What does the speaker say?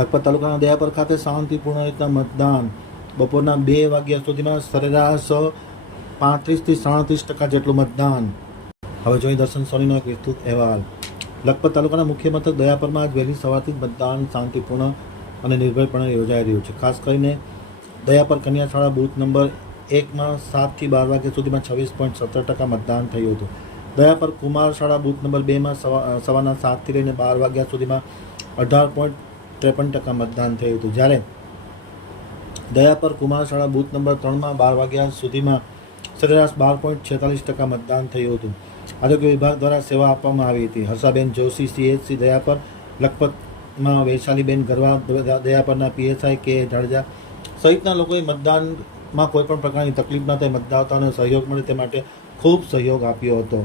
લખપત તાલુકાના દયાપર ખાતે શાંતિપૂર્ણ રીતના મતદાન. બપોરના બે વાગ્યા સુધીમાં સરેરાશ પાંત્રીસથી સાડત્રીસ ટકા જેટલું મતદાન. હવે જોઈ દર્શન સોનીનો એક વિસ્તૃત અહેવાલ. લખપત તાલુકાના મુખ્ય મથક દયાપરમાં આજ વહેલી સવારથી મતદાન શાંતિપૂર્ણ અને નિર્ભયપણે યોજાઈ રહ્યું છે. ખાસ કરીને દયાપર કન્યા શાળા બૂથ નંબર એકમાં સાતથી બાર વાગ્યા સુધીમાં છવ્વીસ પોઈન્ટ સત્તર ટકા મતદાન થયું હતું. દયાપર કુમાર શાળા બૂથ નંબર બેમાં સવારના સાતથી લઈને બાર વાગ્યા સુધીમાં અઢાર પોઈન્ટ ત્રેપન ટકા મતદાન થયું હતું. જ્યારે દયાપર કુમારશાળા બૂથ નંબર ત્રણમાં બાર વાગ્યા સુધીમાં સરેરાશ બાર પોઈન્ટ છેતાલીસ ટકા મતદાન થયું હતું. આરોગ્ય વિભાગ દ્વારા સેવા આપવામાં આવી હતી. હર્ષાબેન જોશી સીએચસી દયાપર, લખપતમાં વૈશાલીબેન ગરવા દયાપરના પીએસઆઈ કે જાડેજા સહિતના લોકોએ મતદાનમાં કોઈપણ પ્રકારની તકલીફ ન થાય, મતદાતાઓને સહયોગ મળે તે માટે ખૂબ સહયોગ આપ્યો હતો.